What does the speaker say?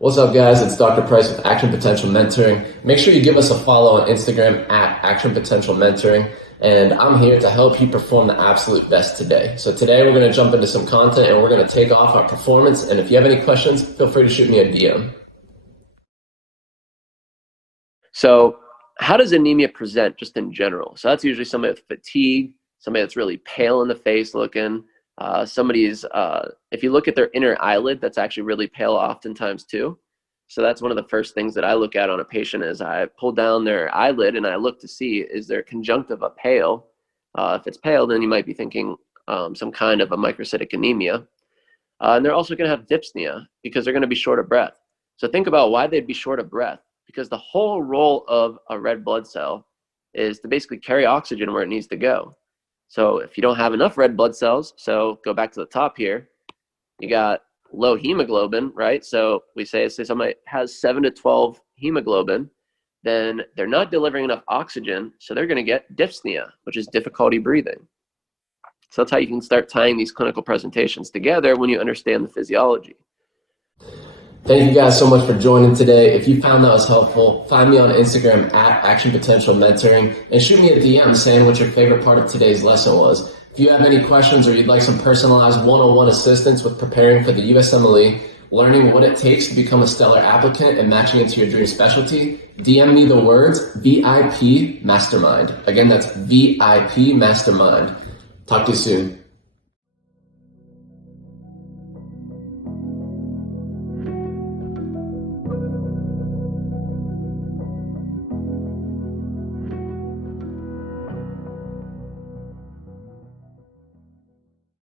What's up, guys? It's Dr. Price with Action Potential Mentoring. Make sure you give us a follow on Instagram at Action Potential Mentoring. And I'm here to help you perform the absolute best today. So today we're going to jump into some content and we're going to take off our performance. And if you have any questions, feel free to shoot me a DM. So how does anemia present just in general? So that's usually somebody with fatigue, somebody that's really pale in the face looking. If you look at their inner eyelid, that's actually really pale oftentimes too. So that's one of the first things that I look at on a patient is I pull down their eyelid and I look to see, is their conjunctiva pale? If it's pale, then you might be thinking some kind of a microcytic anemia. And they're also going to have dyspnea because they're going to be short of breath. So think about why they'd be short of breath, because the whole role of a red blood cell is to basically carry oxygen where it needs to go. So if you don't have enough red blood cells, so go back to the top here, you got low hemoglobin, right? So we say somebody has 7 to 12 hemoglobin, then they're not delivering enough oxygen, so they're going to get dyspnea, which is difficulty breathing. So that's how you can start tying these clinical presentations together when you understand the physiology. Thank you guys so much for joining today. If you found that was helpful, find me on Instagram at Action Potential Mentoring and shoot me a DM saying what your favorite part of today's lesson was. If you have any questions or you'd like some personalized one-on-one assistance with preparing for the USMLE, learning what it takes to become a stellar applicant and matching into your dream specialty, DM me the words VIP Mastermind. Again, that's VIP Mastermind. Talk to you soon.